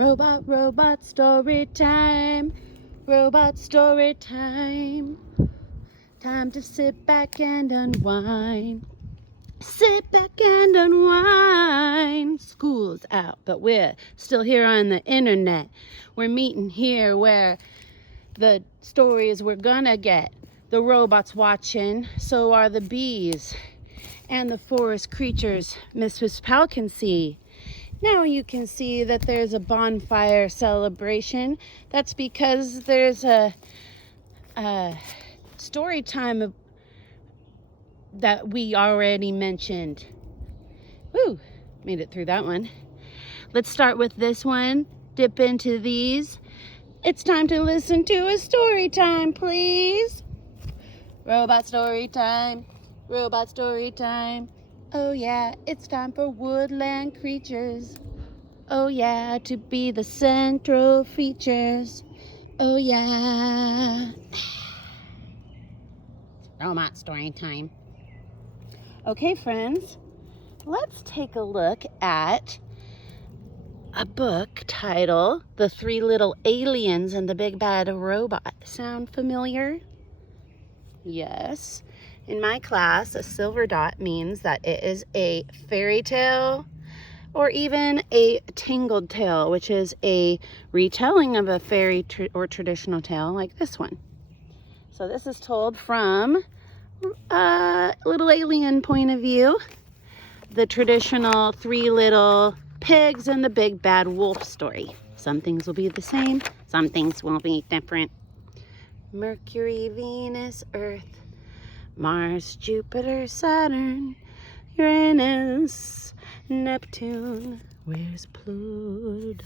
Robot, robot, story time. Robot, story time. Time to sit back and unwind. Sit back and unwind. School's out, but we're still here on the internet. We're meeting here where the stories we're gonna get. The robots watching, so are the bees and the forest creatures Mrs. Powell can see. Now you can see that there's a bonfire celebration. That's because there's a story time that we already mentioned. Woo, made it through that one. Let's start with this one. Dip into these. It's time to listen to a story time, please. Robot story time. Robot story time. Oh yeah, it's time for woodland creatures. Oh yeah, to be the central features. Oh yeah. Robot story time. Okay, friends, let's take a look at a book titled The Three Little Aliens and the Big Bad Robot. Sound familiar? Yes. In my class, a silver dot means that it is a fairy tale or even a tangled tale, which is a retelling of a fairy or traditional tale like this one. So this is told from a little alien point of view. The traditional three little pigs and the big bad wolf story. Some things will be the same, some things will be different. Mercury, Venus, Earth, Mars, Jupiter, Saturn, Uranus, Neptune. Where's Pluto?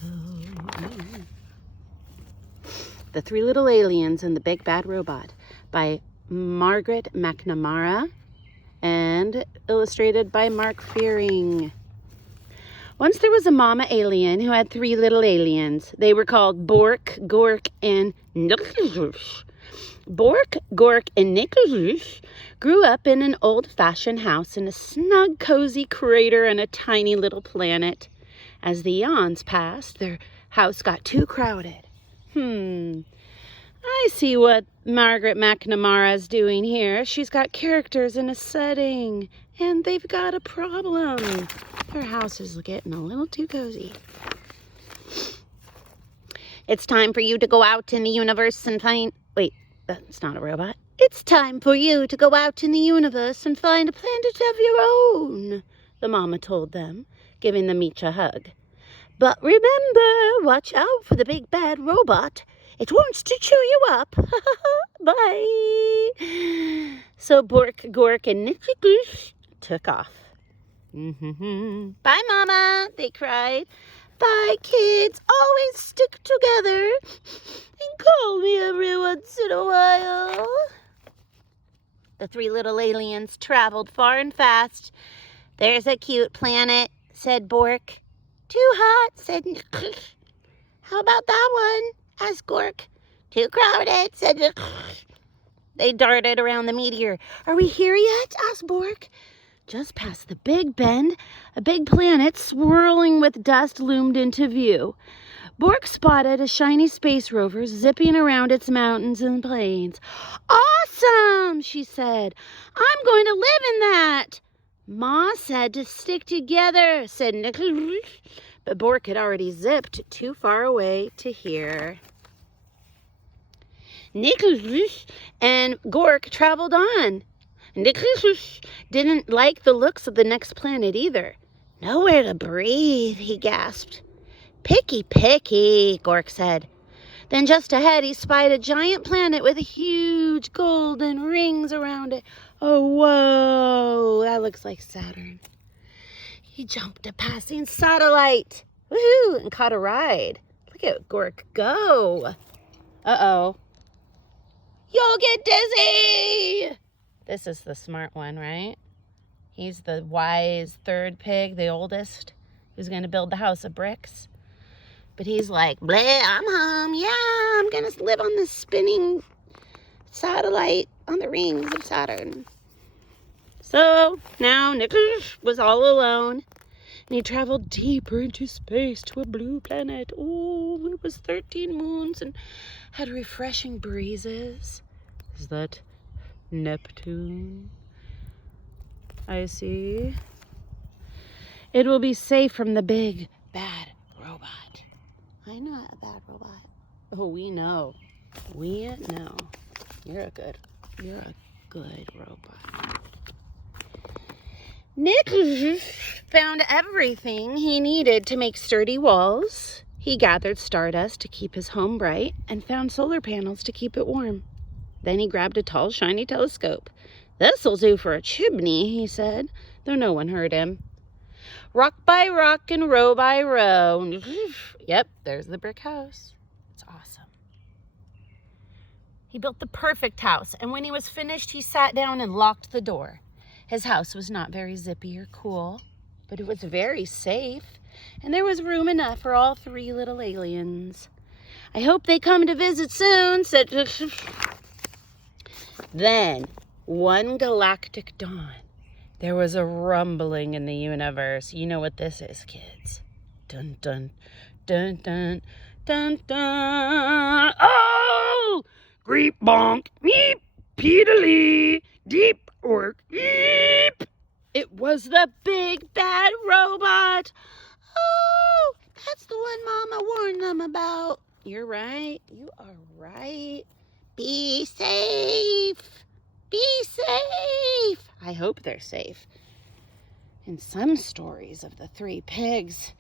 The Three Little Aliens and the Big Bad Robot by Margaret McNamara and illustrated by Mark Fearing. Once there was a mama alien who had three little aliens. They were called Bork, Gork, and Nicholas. Bork, Gork, and Nicholas grew up in an old-fashioned house in a snug, cozy crater on a tiny little planet. As the eons passed, their house got too crowded. I see what Margaret McNamara's doing here. She's got characters in a setting, and they've got a problem. Her house is getting a little too cozy. It's time for you to go out in the universe and find... Wait, that's not a robot. It's time for you to go out in the universe and find a planet of your own, the mama told them, giving them each a hug. But remember, watch out for the big bad robot. It wants to chew you up. Bye. So Bork, Gork, and Nicholas took off. Bye, Mama, they cried. Bye, kids. Always stick together. And call me every once in a while. The three little aliens traveled far and fast. There's a cute planet, said Bork. Too hot, said Nicholas. How about that one? Asked Gork. Too crowded, said Nicholas. They darted around the meteor. Are we here yet? Asked Bork. Just past the Big Bend, a big planet swirling with dust loomed into view. Bork spotted a shiny space rover zipping around its mountains and plains. Awesome, she said. I'm going to live in that. Ma said to stick together, said Nicholas. But Bork had already zipped too far away to hear. Nicholas and Gork traveled on. Nicholas didn't like the looks of the next planet either. Nowhere to breathe, he gasped. Picky, picky, Gork said. Then just ahead he spied a giant planet with huge golden rings around it. Oh, whoa, that looks like Saturn. He jumped a passing satellite. Woohoo, and caught a ride. Look at Gork go. Uh-oh. You'll get dizzy! This is the smart one, right? He's the wise third pig, the oldest, who's going to build the house of bricks. But he's like, bleh, I'm home. Yeah, I'm going to live on this spinning satellite on the rings of Saturn. So now Nicholas was all alone. And he traveled deeper into space to a blue planet. Oh, it was 13 moons and had refreshing breezes. Is that Neptune? I see. It will be safe from the big, bad robot. I'm not a bad robot. Oh, we know. We know. You're a good robot. Nick found everything he needed to make sturdy walls. He gathered stardust to keep his home bright and found solar panels to keep it warm. Then he grabbed a tall, shiny telescope. "This'll do for a chimney," he said, though no one heard him. Rock by rock and row by row. Yep, there's the brick house. It's awesome. He built the perfect house, and when he was finished, he sat down and locked the door. His house was not very zippy or cool, but it was very safe, and there was room enough for all 3 little aliens. "I hope they come to visit soon," said... Then, one galactic dawn, there was a rumbling in the universe. You know what this is, kids. Dun, dun, dun, dun, dun, dun. Oh! Greep bonk, meep, peedly, deep ork, eep. It was the big bad robot. Oh, that's the one Mama warned them about. You're right. You are right. Be safe. Be safe. I hope they're safe. In some stories of the 3 pigs,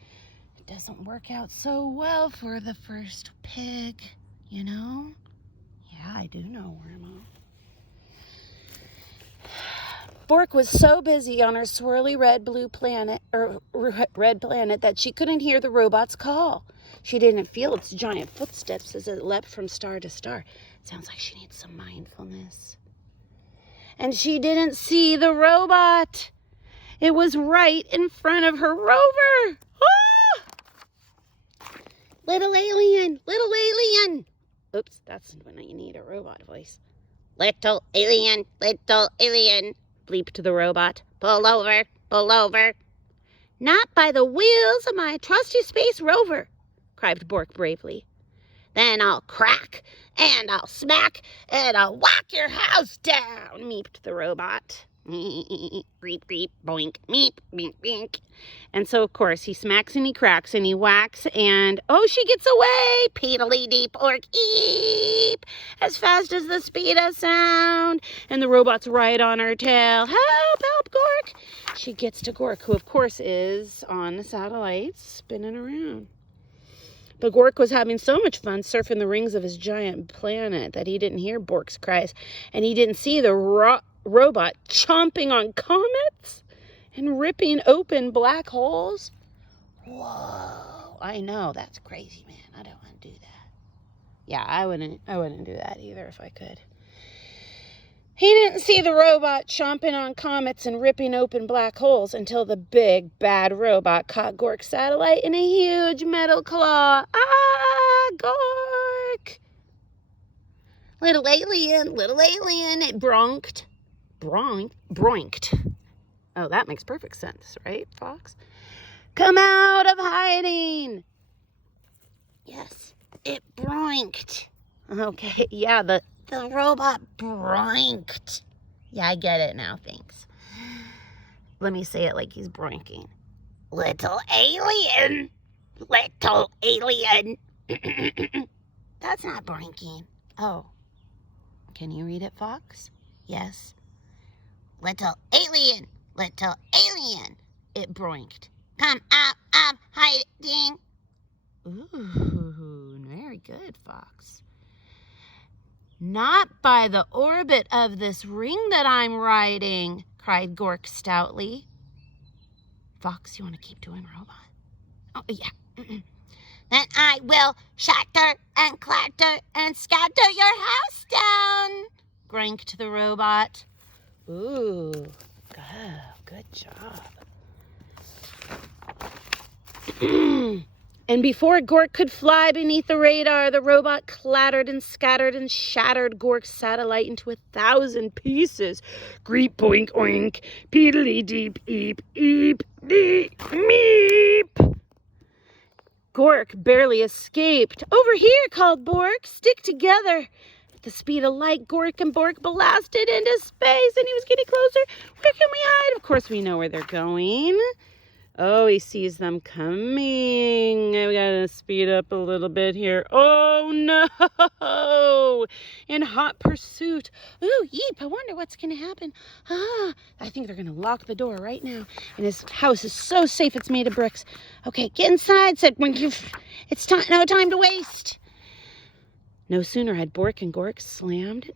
it doesn't work out so well for the first pig, you know? Yeah, I do know, Wormo. Bork was so busy on her swirly red planet that she couldn't hear the robot's call. She didn't feel its giant footsteps as it leapt from star to star. Sounds like she needs some mindfulness. And she didn't see the robot. It was right in front of her rover. Ah! Little alien, little alien. Oops, that's when you need a robot voice. Little alien, bleeped the robot. Pull over, pull over. Not by the wheels of my trusty space rover, cried Bork bravely. Then I'll crack, and I'll smack, and I'll whack your house down, meeped the robot. Creep, creep, boink, meep, bink, bink. And so, of course, he smacks and he cracks and he whacks and, oh, she gets away! Peedly deep ork, eep! As fast as the speed of sound. And the robot's right on her tail. Help, help, Gork! She gets to Gork, who, of course, is on the satellite spinning around. But Gork was having so much fun surfing the rings of his giant planet that he didn't hear Bork's cries, and he didn't see the robot chomping on comets and ripping open black holes. Whoa, I know, that's crazy, man. I don't want to do that. Yeah, I wouldn't do that either if I could. He didn't see the robot chomping on comets and ripping open black holes until the big, bad robot caught Gork's satellite in a huge metal claw. Ah, Gork! Little alien, it broinked. Broinked. Oh, that makes perfect sense, right, Fox? Come out of hiding! Yes, it broinked. Okay, yeah, the robot broinked. Yeah, I get it now, thanks. Let me say it like he's broinking. Little alien. That's not broinking. Oh. Can you read it, Fox? Yes. Little alien. It broinked. Come out of hiding. Ooh, very good, Fox. Not by the orbit of this ring that I'm riding, cried Gork stoutly. Fox, you want to keep doing robot? Oh, yeah. Then I will shatter and clatter and scatter your house down, groanked the robot. Ooh, good job. And before Gork could fly beneath the radar, the robot clattered and scattered and shattered Gork's satellite into 1,000 pieces. Greep, boink, oink, peedly deep, eep, eep, deep, meep. Gork barely escaped. Over here, called Bork. Stick together. At the speed of light, Gork and Bork blasted into space, and he was getting closer. Where can we hide? Of course, we know where they're going. Oh, he sees them coming. We gotta speed up a little bit here. Oh, no! In hot pursuit. Ooh, yeep, I wonder what's gonna happen. I think they're gonna lock the door right now. And his house is so safe, it's made of bricks. Okay, get inside, said Winky. It's no time to waste. No sooner had Bork and Gork slammed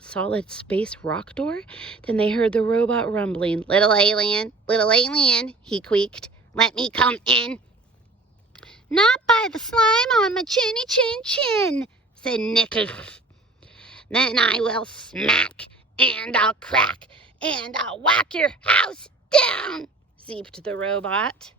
solid space rock door than they heard the robot rumbling. Little alien, he squeaked. Let me come in. Not by the slime on my chinny chin chin, said Nick. Then I will smack, and I'll crack, and I'll whack your house down, seeped the robot.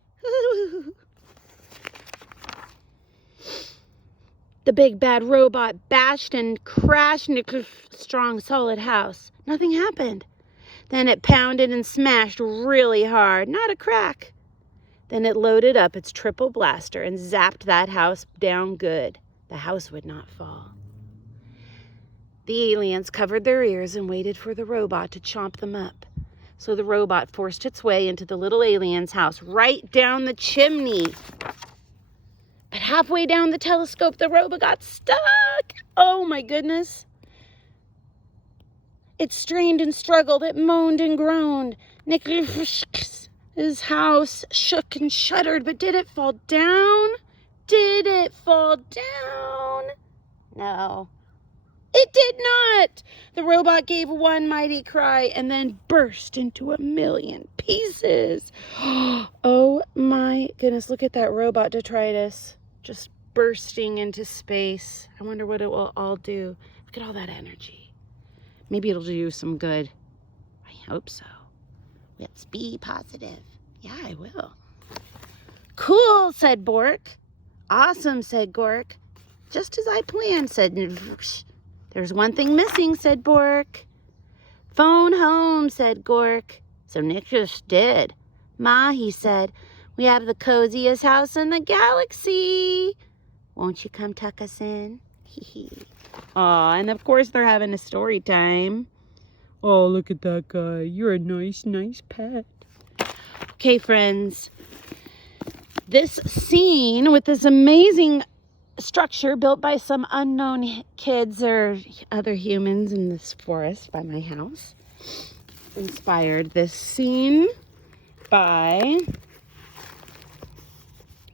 The big bad robot bashed and crashed Nick's strong, solid house. Nothing happened. Then it pounded and smashed really hard. Not a crack. Then it loaded up its triple blaster and zapped that house down good. The house would not fall. The aliens covered their ears and waited for the robot to chomp them up. So the robot forced its way into the little alien's house, right down the chimney. But halfway down the telescope, the robot got stuck. Oh, my goodness. It strained and struggled. It moaned and groaned. His house shook and shuddered. But did it fall down? Did it fall down? No. It did not. The robot gave one mighty cry and then burst into 1,000,000 pieces. Oh, my goodness. Look at that robot detritus. Just bursting into space. I wonder what it will all do. Look at all that energy. Maybe it'll do some good. I hope so. Let's be positive. Yeah, I will. Cool, said Bork. Awesome, said Gork. Just as I planned, said There's one thing missing, said Bork. Phone home, said Gork. So Nick just did. Ma, he said, we have the coziest house in the galaxy. Won't you come tuck us in? Aw, and of course they're having a story time. Oh, look at that guy. You're a nice, nice pet. Okay, friends. This scene with this amazing structure built by some unknown kids or other humans in this forest by my house inspired this scene by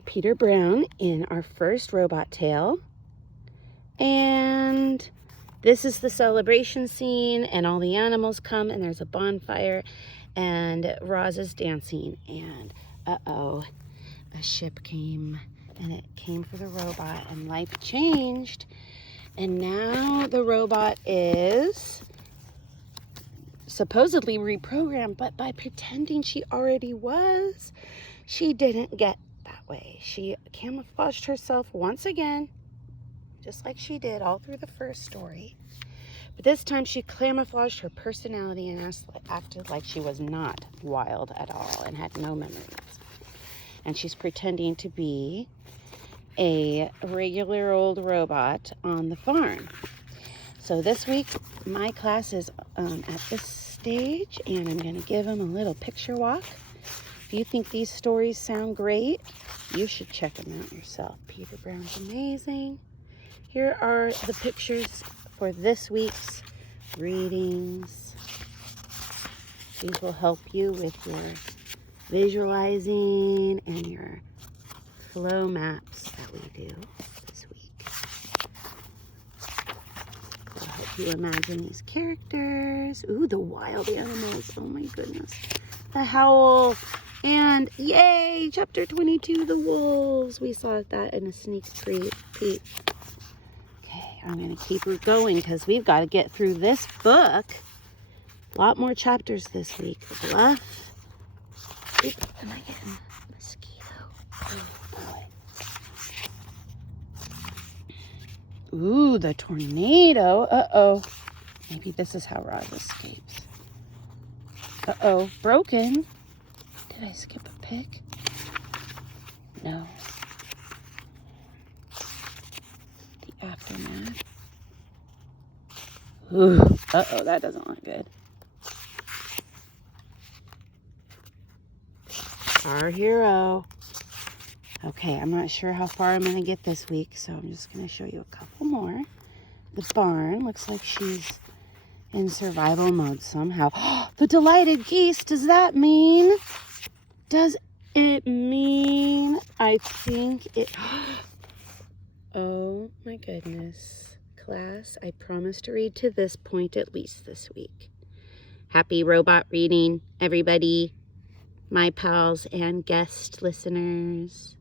Peter Brown in our first robot tale. And this is the celebration scene, and all the animals come, and there's a bonfire, and Roz is dancing, and uh-oh, a ship came, and it came for the robot, and life changed, and now the robot is supposedly reprogrammed, but by pretending she already was, she didn't get that way. She camouflaged herself once again, just like she did all through the first story. But this time she camouflaged her personality and acted like she was not wild at all and had no memories. And she's pretending to be a regular old robot on the farm. So this week, my class is at this stage, and I'm going to give them a little picture walk. If you think these stories sound great, you should check them out yourself. Peter Brown's amazing. Here are the pictures for this week's readings. These will help you with your visualizing and your flow maps that we do this week. It'll help you imagine these characters. Ooh, the wild animals. Oh my goodness. The howl. And yay, chapter 22, the wolves. We saw that in a sneak peek. Okay, I'm going to keep going because we've got to get through this book. A lot more chapters this week. Bluff. Oop, am I getting a mosquito? Oh boy. Ooh, the tornado. Uh-oh. Maybe this is how Roz escapes. Uh-oh, broken. Did I skip a pick? No. The aftermath. Ooh, uh-oh, that doesn't look good. Our hero. Okay, I'm not sure how far I'm going to get this week, so I'm just going to show you a couple more. The barn looks like she's in survival mode somehow. The delighted geese, does that mean? Does it mean? I think it... Oh my goodness. Class, I promise to read to this point at least this week. Happy robot reading, everybody, my pals and guest listeners.